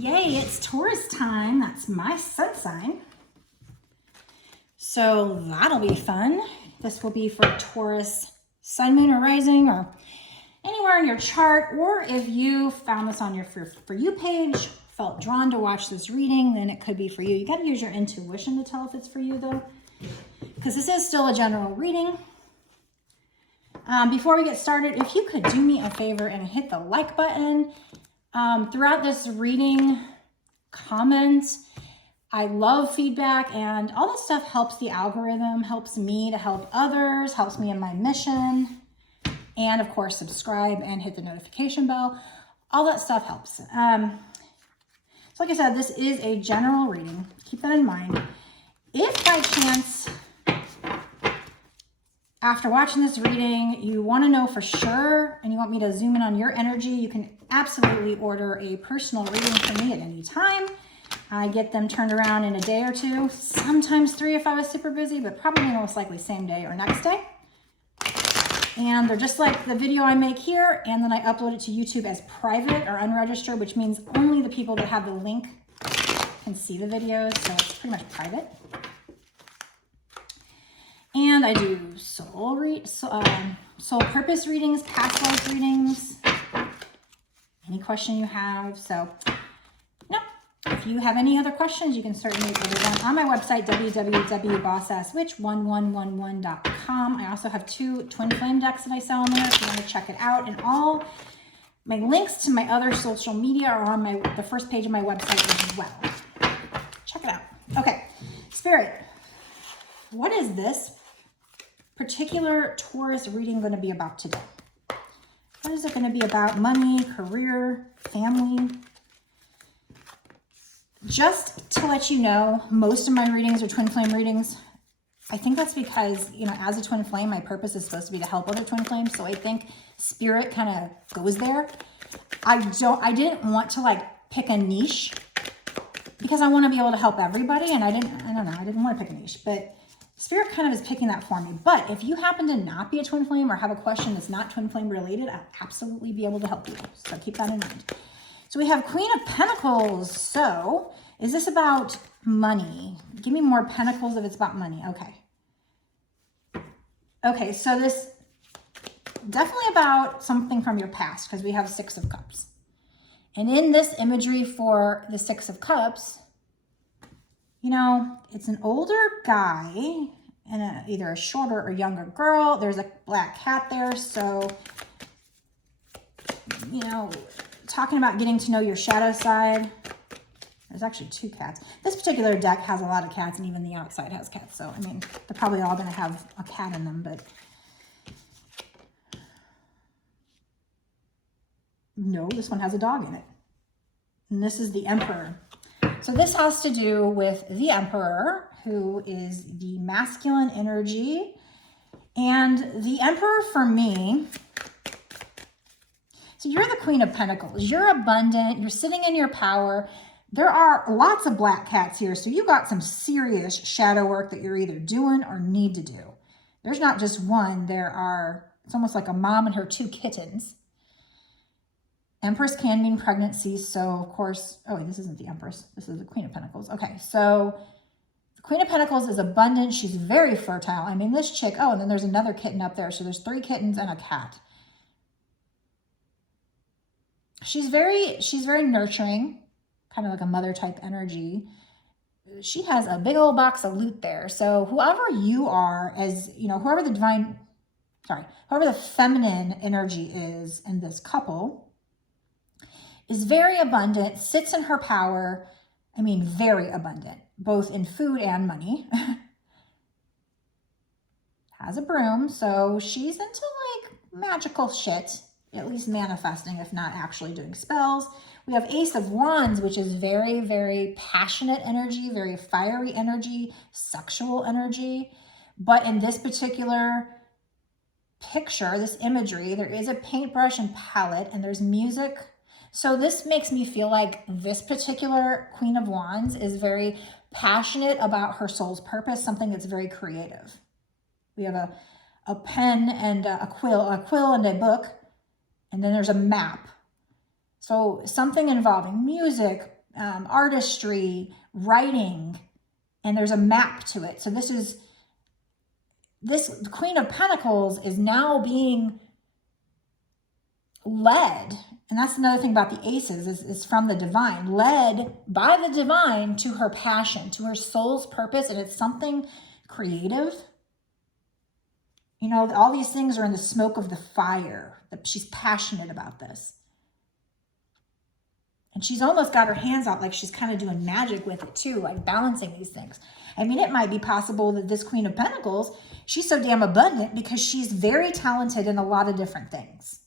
Yay, it's Taurus time. That's my sun sign. So that'll be fun. This will be for Taurus sun, moon, or rising, or anywhere in your chart. Or if you found this on your For You page, felt drawn to watch this reading, then it could be for you. You got to use your intuition to tell if it's for you, though, because this is still a general reading. Before we get started, if you could do me a favor and hit the like button. Throughout this reading, comment. I love feedback, and all this stuff helps the algorithm, helps me to help others, helps me in my mission. And of course, subscribe and hit the notification bell. All that stuff helps. So like I said, this is a general reading. Keep that in mind. If by chance, after watching this reading, you want to know for sure and you want me to zoom in on your energy, you can absolutely order a personal reading from me at any time. I get them turned around in a day or two, sometimes 3 if I was super busy, but probably most likely same day or next day. And they're just like the video I make here, and then I upload it to YouTube as private or unregistered, which means only the people that have the link can see the videos, so it's pretty much private. And I do soul purpose readings, past life readings, any question you have. So, if you have any other questions, you can certainly order them on my website, www.bossasswitch1111.com. I also have 2 Twinflame decks that I sell on there if you want to check it out. And all my links to my other social media are on the first page of my website as well. Check it out. Okay, Spirit, what is this particular Taurus reading going to be about today? What is it going to be about? Money, career, family? Just to let you know, most of my readings are twin flame readings. I think that's because, as a twin flame, my purpose is supposed to be to help other twin flames. So I think spirit kind of goes there. I didn't want to pick a niche because I want to be able to help everybody. And I didn't want to pick a niche, but spirit kind of is picking that for me. But if you happen to not be a twin flame or have a question that's not twin flame related, I'll absolutely be able to help you. So keep that in mind. So we have Queen of Pentacles. So is this about money? Give me more pentacles if it's about money. Okay. Okay, so this definitely about something from your past because we have 6 of Cups. And in this imagery for the 6 of Cups, it's an older guy and either a shorter or younger girl. There's a black cat there. So, talking about getting to know your shadow side. There's actually 2 cats. This particular deck has a lot of cats, and even the outside has cats. So, they're probably all going to have a cat in them, but no, this one has a dog in it. And this is the Emperor. So this has to do with the Emperor, who is the masculine energy. And the Emperor for me, so you're the Queen of Pentacles. You're abundant. You're sitting in your power. There are lots of black cats here. So you got some serious shadow work that you're either doing or need to do. There's not just one. It's almost like a mom and her 2 kittens. Empress can mean pregnancy. So of course, this isn't the Empress. This is the Queen of Pentacles. Okay. So the Queen of Pentacles is abundant. She's very fertile. This chick, and then there's another kitten up there. So there's 3 kittens and a cat. She's very nurturing, kind of like a mother type energy. She has a big old box of loot there. So whoever you are whoever the feminine energy is in this couple is very abundant, sits in her power. Very abundant, both in food and money. Has a broom. So she's into magical shit. At least manifesting, if not actually doing spells. We have Ace of Wands, which is very, very passionate energy, very fiery energy, sexual energy. But in this particular picture, this imagery, there is a paintbrush and palette, and there's music. So this makes me feel like this particular Queen of Wands is very passionate about her soul's purpose, something that's very creative. We have a pen and a quill and a book. And then there's a map. So something involving music, artistry, writing, and there's a map to it. So this Queen of Pentacles is now being led, and that's another thing about the aces, is from the divine, led by the divine to her passion, to her soul's purpose, and it's something creative. You know, all these things are in the smoke of the fire. She's passionate about this. And she's almost got her hands out like she's kind of doing magic with it too, like balancing these things. I mean, it might be possible that this Queen of Pentacles, she's so damn abundant because she's very talented in a lot of different things.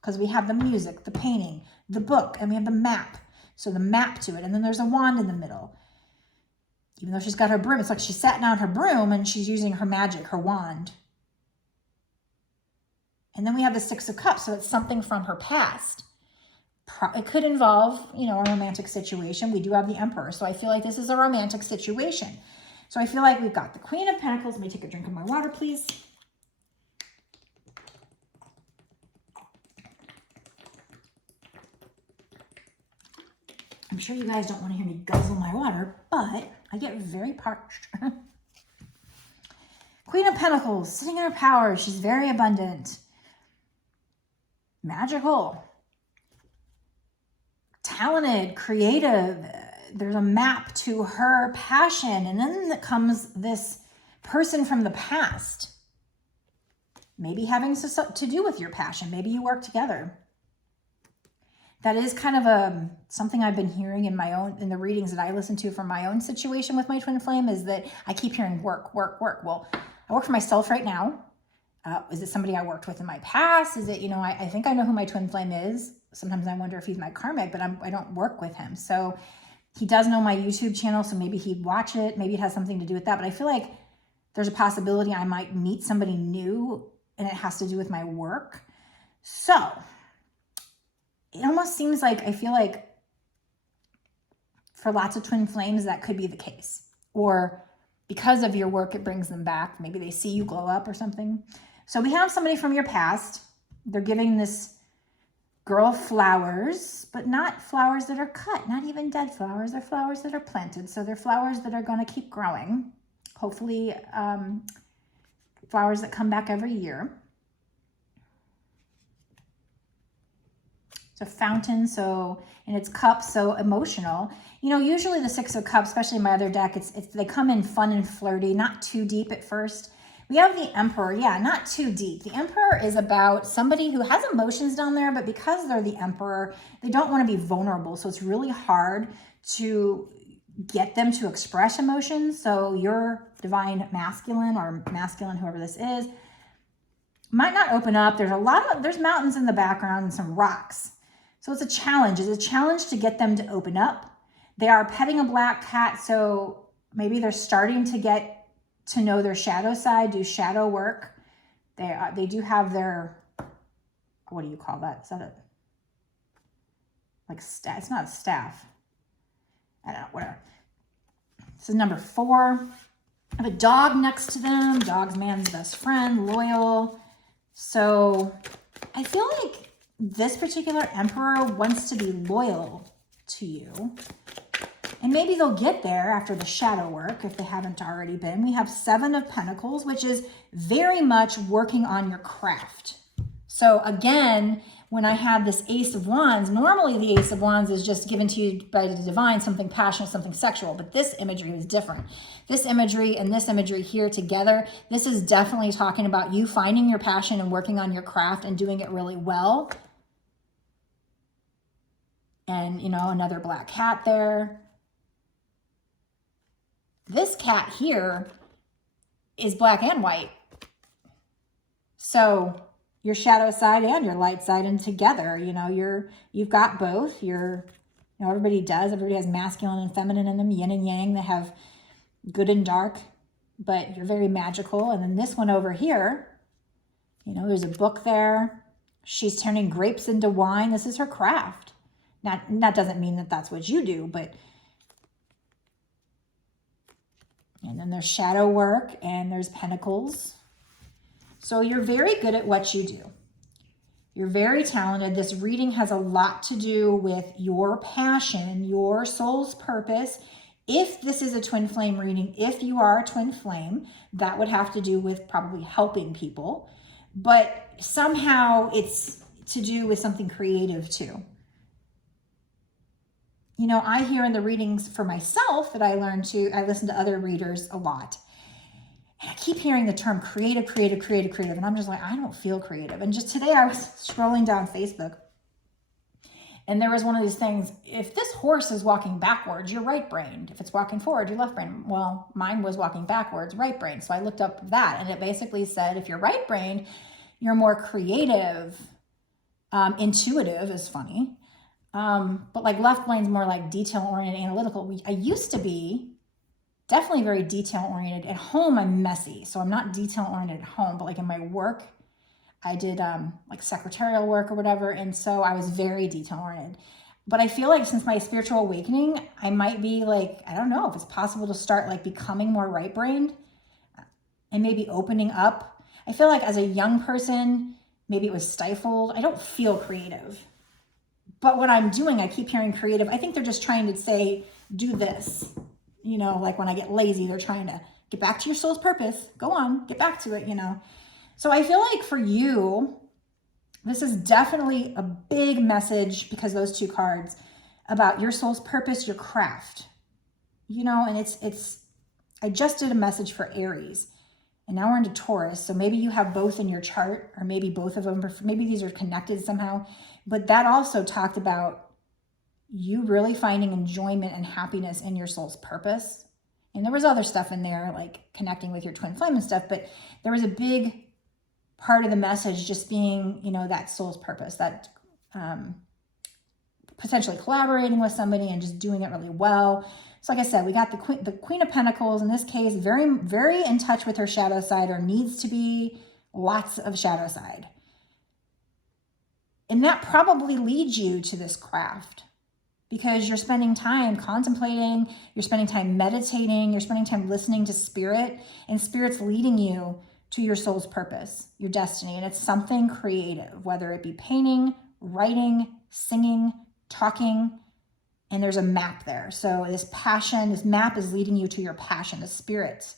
Because we have the music, the painting, the book, and we have the map. So the map to it. And then there's a wand in the middle. Even though she's got her broom, it's like she's sat down her broom and she's using her magic, her wand. And then we have the Six of Cups. So it's something from her past. It could involve, you know, a romantic situation. We do have the Emperor. So I feel like this is a romantic situation. So I feel like we've got the Queen of Pentacles. Let me take a drink of my water, please. I'm sure you guys don't want to hear me guzzle my water, but I get very parched. Queen of Pentacles, sitting in her power. She's very abundant. Magical. Talented, creative. There's a map to her passion. And then comes this person from the past. Maybe having to do with your passion. Maybe you work together. That is kind of something I've been hearing in the readings that I listen to from my own situation with my twin flame, is that I keep hearing work, work, work. Well, I work for myself right now. Is it somebody I worked with in my past? Is it, you know, I think I know who my twin flame is. Sometimes I wonder if he's my karmic, but I don't work with him. So he does know my YouTube channel, so maybe he'd watch it. Maybe it has something to do with that. But I feel like there's a possibility I might meet somebody new and it has to do with my work. So it almost seems like, I feel like for lots of twin flames, that could be the case. Or because of your work, it brings them back. Maybe they see you glow up or something. So we have somebody from your past. They're giving this girl flowers, but not flowers that are cut, not even dead flowers. They're flowers that are planted. So they're flowers that are going to keep growing. Hopefully, flowers that come back every year. It's a fountain, so, and it's cups, so emotional. You know, usually the Six of Cups, especially in my other deck, they come in fun and flirty, not too deep at first. We have the Emperor, yeah, not too deep. The Emperor is about somebody who has emotions down there, but because they're the Emperor, they don't want to be vulnerable, so it's really hard to get them to express emotions. So your divine masculine, or masculine, whoever this is, might not open up. There's mountains in the background and some rocks. So it's a challenge. It's a challenge to get them to open up. They are petting a black cat, so maybe they're starting to get to know their shadow side, do shadow work. They do have their, what do you call that? Is that a, like, it's not a staff. I don't know, whatever. This is number 4. I have a dog next to them. Dog's man's best friend, loyal. So I feel like this particular Emperor wants to be loyal to you. And maybe they'll get there after the shadow work, if they haven't already been. We have 7 of Pentacles, which is very much working on your craft. So again, when I have this Ace of Wands, normally the Ace of Wands is just given to you by the divine, something passionate, something sexual, but this imagery is different. This imagery and this imagery here together, this is definitely talking about you finding your passion and working on your craft and doing it really well. And, you know, another black cat there. This cat here is black and white. So your shadow side and your light side, and together, you know, you've got both. You know, everybody does. Everybody has masculine and feminine in them, yin and yang. They have good and dark, but you're very magical. And then this one over here, you know, there's a book there. She's turning grapes into wine. This is her craft. Now, that doesn't mean that that's what you do, but, and then there's shadow work and there's pentacles. So you're very good at what you do. You're very talented. This reading has a lot to do with your passion, your soul's purpose. If this is a twin flame reading, if you are a twin flame, that would have to do with probably helping people. But somehow it's to do with something creative too. You know, I hear in the readings for myself that I listen to other readers a lot. And I keep hearing the term creative, creative, creative, creative. And I'm just like, I don't feel creative. And just today I was scrolling down Facebook and there was one of these things. If this horse is walking backwards, you're right-brained. If it's walking forward, you're left-brained. Well, mine was walking backwards, right-brained. So I looked up that and it basically said, if you're right-brained, you're more creative. Intuitive is funny. But like left brain's more like detail-oriented, analytical. I used to be definitely very detail-oriented. At home, I'm messy. So I'm not detail-oriented at home, but like in my work, I did like secretarial work or whatever. And so I was very detail-oriented. But I feel like since my spiritual awakening, I might be like, I don't know if it's possible to start like becoming more right-brained and maybe opening up. I feel like as a young person, maybe it was stifled. I don't feel creative. But what I'm doing, I keep hearing creative. I think they're just trying to say, do this. You know, like when I get lazy, they're trying to get back to your soul's purpose. Go on, get back to it, you know. So I feel like for you, this is definitely a big message because those two cards about your soul's purpose, your craft. You know, and I just did a message for Aries. And now we're into Taurus. So maybe you have both in your chart, or maybe both of them, or maybe these are connected somehow. But that also talked about you really finding enjoyment and happiness in your soul's purpose. And there was other stuff in there, like connecting with your twin flame and stuff. But there was a big part of the message just being, you know, that soul's purpose, that potentially collaborating with somebody and just doing it really well. So like I said, we got the Queen of Pentacles, in this case, very, very in touch with her shadow side, or needs to be, lots of shadow side. And that probably leads you to this craft because you're spending time contemplating, you're spending time meditating, you're spending time listening to spirit, and spirit's leading you to your soul's purpose, your destiny. And it's something creative, whether it be painting, writing, singing, talking. And there's a map there. So this passion, this map is leading you to your passion, the spirit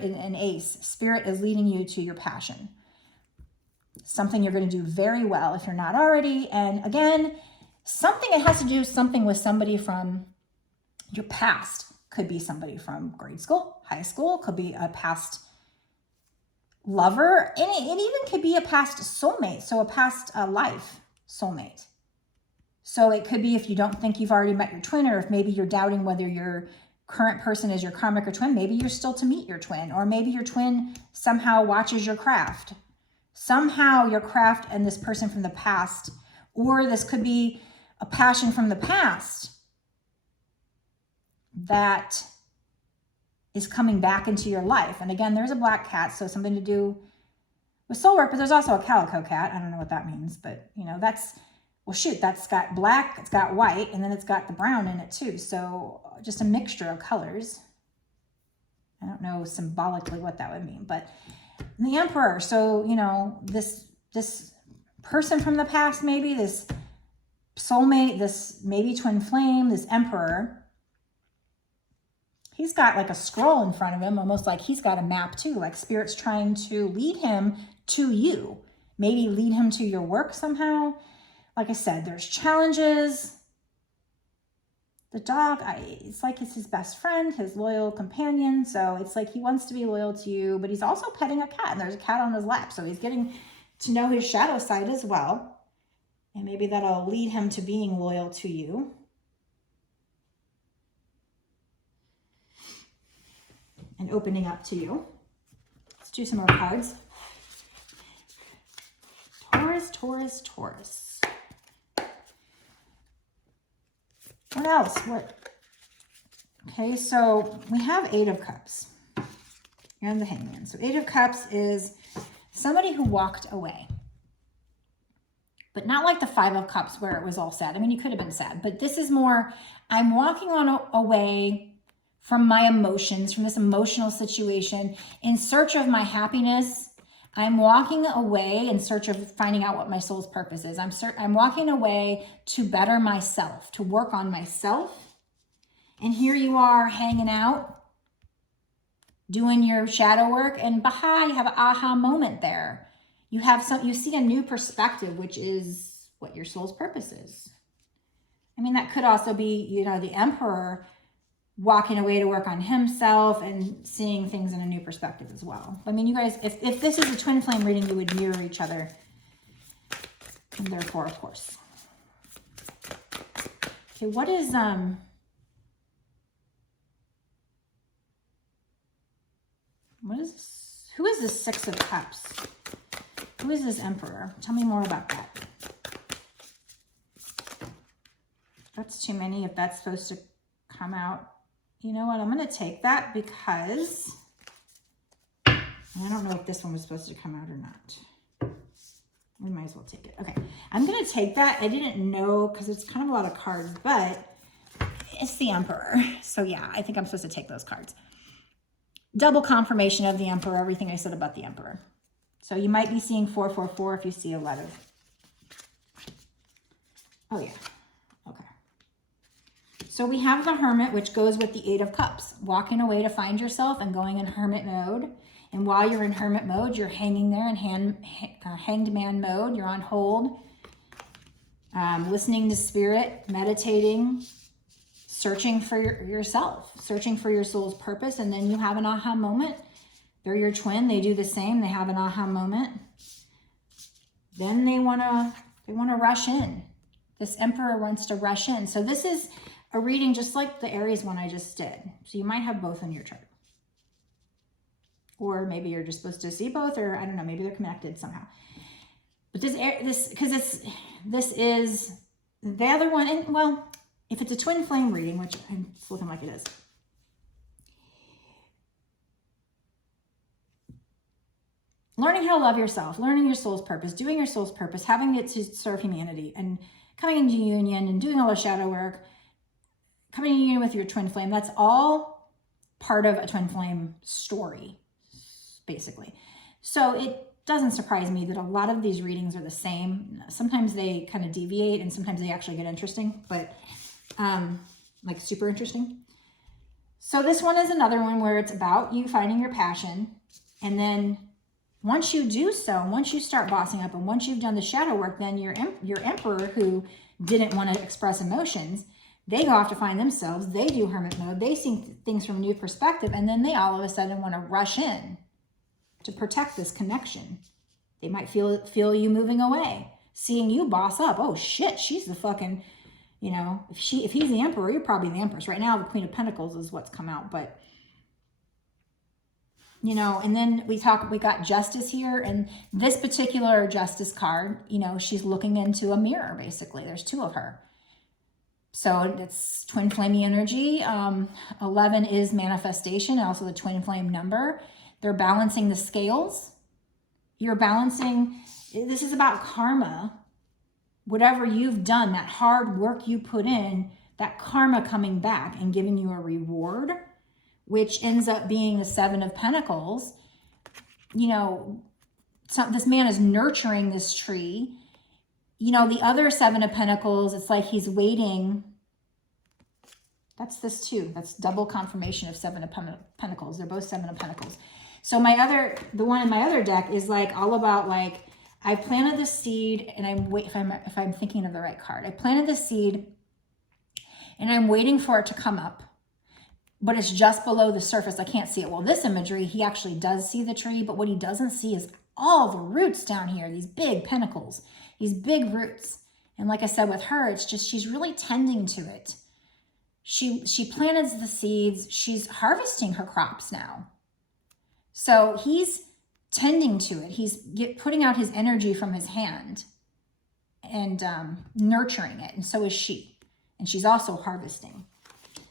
and ace. Spirit is leading you to your passion. Something you're going to do very well if you're not already. And again, something that has to do something with somebody from your past. Could be somebody from grade school, high school, could be a past lover, and it even could be a past soulmate. So a past life soulmate. So it could be if you don't think you've already met your twin, or if maybe you're doubting whether your current person is your karmic or twin, maybe you're still to meet your twin, or maybe your twin somehow watches your craft. Somehow your craft and this person from the past, or this could be a passion from the past that is coming back into your life. And again, there's a black cat, so something to do with soul work, but there's also a calico cat. I don't know what that means, but you know, that's, well, shoot, that's got black, it's got white, and then it's got the brown in it too. So just a mixture of colors. I don't know symbolically what that would mean, but the Emperor. So, you know, this person from the past, maybe this soulmate, this maybe twin flame, this Emperor, he's got like a scroll in front of him, almost like he's got a map too, like spirit's trying to lead him to you, maybe lead him to your work somehow. Like I said, there's challenges. The dog, it's like it's his best friend, his loyal companion. So it's like he wants to be loyal to you, but he's also petting a cat, and there's a cat on his lap. So he's getting to know his shadow side as well. And maybe that'll lead him to being loyal to you. And opening up to you. Let's do some more cards. Taurus, Taurus, Taurus. What else? What? Okay, so we have 8 of Cups and the Hangman. So 8 of Cups is somebody who walked away. But not like the 5 of Cups where it was all sad. I mean, you could have been sad. But this is more, I'm walking away from my emotions, from this emotional situation, in search of my happiness. I'm walking away in search of finding out what my soul's purpose is. I'm walking away to better myself, to work on myself. And here you are hanging out, doing your shadow work, and baha, you have an aha moment there. You see a new perspective, which is what your soul's purpose is. I mean, that could also be, you know, the emperor walking away to work on himself and seeing things in a new perspective as well. I mean, you guys, if this is a twin flame reading, you would mirror each other. And therefore, of course. Okay, what is, this? Who is this Six of Cups? Who is this emperor? Tell me more about that. That's too many if that's supposed to come out. You know what? I'm going to take that because I don't know if this one was supposed to come out or not. We might as well take it. Okay. I'm going to take that. I didn't know because it's kind of a lot of cards, but it's the Emperor. So yeah, I think I'm supposed to take those cards. Double confirmation of the Emperor, everything I said about the Emperor. So you might be seeing 444 if you see a letter. Oh yeah. Okay. So we have the Hermit, which goes with the Eight of Cups. Walking away to find yourself and going in Hermit mode. And while you're in Hermit mode, you're hanging there in Hanged Man mode. You're on hold. Listening to Spirit, meditating, searching for yourself, searching for your soul's purpose. And then you have an aha moment. They're your twin. They do the same. They have an aha moment. Then they want to rush in. This Emperor wants to rush in. So this is a reading just like the Aries one I just did. So you might have both in your chart. Or maybe you're just supposed to see both, or I don't know, maybe they're connected somehow. But this is the other one. And well, if it's a twin flame reading, which it's looking like it is, learning how to love yourself, learning your soul's purpose, doing your soul's purpose, having it to serve humanity, and coming into union and doing all the shadow work, coming into union with your twin flame. That's all part of a twin flame story, basically. So it doesn't surprise me that a lot of these readings are the same. Sometimes they kind of deviate and sometimes they actually get interesting, but like super interesting. So this one is another one where it's about you finding your passion. And then once you do so, once you start bossing up and once you've done the shadow work, then your Emperor who didn't want to express emotions, they go off to find themselves. They do Hermit mode. They see things from a new perspective. And then they all of a sudden want to rush in to protect this connection. They might feel you moving away, seeing you boss up. Oh shit, she's the fucking, you know, if he's the Emperor, you're probably the Empress. Right now, the Queen of Pentacles is what's come out, but you know, and then we got Justice here, and this particular Justice card, you know, she's looking into a mirror, basically. There's two of her. So it's twin flame energy. 11 is manifestation, also the twin flame number. They're balancing the scales. You're balancing, this is about karma. Whatever you've done, that hard work you put in, that karma coming back and giving you a reward, which ends up being the Seven of Pentacles. You know, this man is nurturing this tree. You know, the other Seven of Pentacles, it's like he's waiting. That's this too. That's double confirmation of Seven of Pentacles. They're both Seven of Pentacles. So the one in my other deck is like all about like, I planted the seed and if I'm thinking of the right card, I planted the seed and I'm waiting for it to come up, but it's just below the surface. I can't see it. Well, this imagery, he actually does see the tree, but what he doesn't see is all the roots down here, these big pentacles, these big roots. And like I said, with her, it's just, she's really tending to it. She planted the seeds. She's harvesting her crops now. So he's tending to it. He's putting out his energy from his hand and nurturing it. And so is she. And she's also harvesting.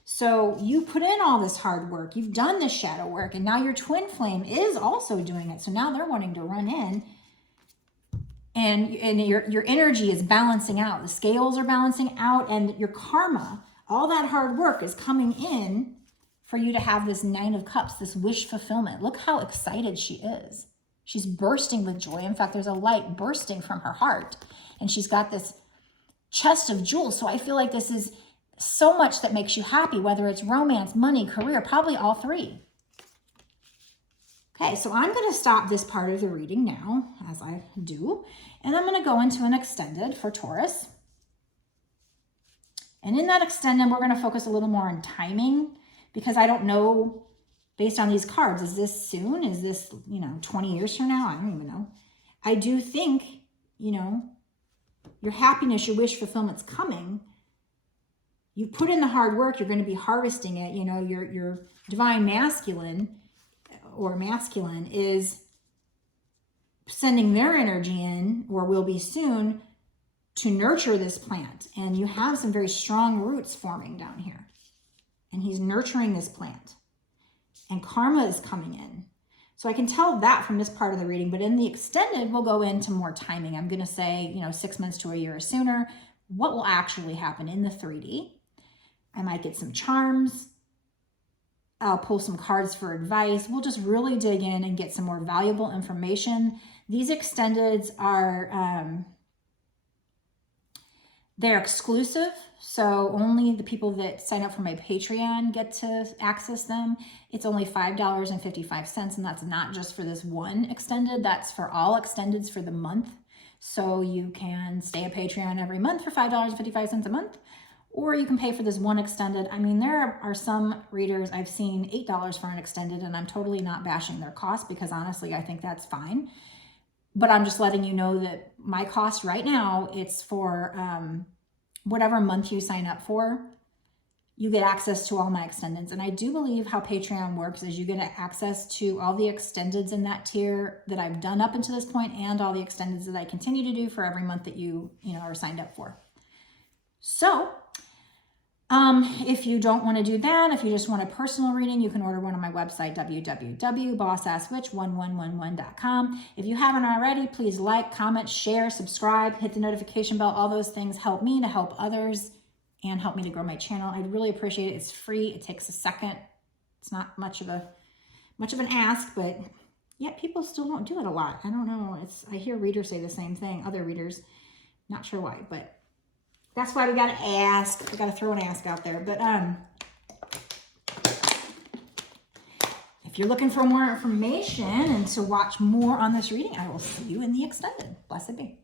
So you put in all this hard work. You've done this shadow work. And now your twin flame is also doing it. So now they're wanting to run in. And your energy is balancing out. The scales are balancing out. And your karma, all that hard work is coming in for you to have this Nine of Cups, this wish fulfillment. Look how excited she is. She's bursting with joy. In fact, there's a light bursting from her heart, and she's got this chest of jewels. So I feel like this is so much that makes you happy, whether it's romance, money, career, probably all three. Okay, so I'm going to stop this part of the reading now, as I do, and I'm going to go into an extended for Taurus. And in that extended, we're going to focus a little more on timing, because I don't know, based on these cards, is this soon? Is this, 20 years from now? I don't even know. I do think, your happiness, your wish fulfillment's coming. You put in the hard work, you're going to be harvesting it. Your divine masculine or masculine is sending their energy in, or will be soon, to nurture this plant. And you have some very strong roots forming down here. And he's nurturing this plant. And karma is coming in. So I can tell that from this part of the reading, but in the extended, we'll go into more timing. I'm going to say, 6 months to a year sooner. What will actually happen in the 3D? I might get some charms. I'll pull some cards for advice. We'll just really dig in and get some more valuable information. These extendeds are, they're exclusive. So only the people that sign up for my Patreon get to access them. It's only $5.55, and that's not just for this one extended. That's for all extendeds for the month. So you can stay a Patreon every month for $5.55 a month, or you can pay for this one extended. I mean, there are some readers I've seen $8 for an extended, and I'm totally not bashing their cost, because honestly, I think that's fine. But I'm just letting you know that my cost right now, it's for whatever month you sign up for, you get access to all my extendeds. And I do believe how Patreon works is you get access to all the extendeds in that tier that I've done up until this point, and all the extendeds that I continue to do for every month that you are signed up for. So if you don't want to do that, if you just want a personal reading, you can order one on my website, www.bossasswitch1111.com. If you haven't already, please like, comment, share, subscribe, hit the notification bell. All those things help me to help others and help me to grow my channel. I'd really appreciate it. It's free. It takes a second. It's not much of an ask, but yet people still don't do it a lot. I don't know. I hear readers say the same thing, other readers. Not sure why, but that's why we got to ask. We got to throw an ask out there. But if you're looking for more information and to watch more on this reading, I will see you in the extended. Blessed be.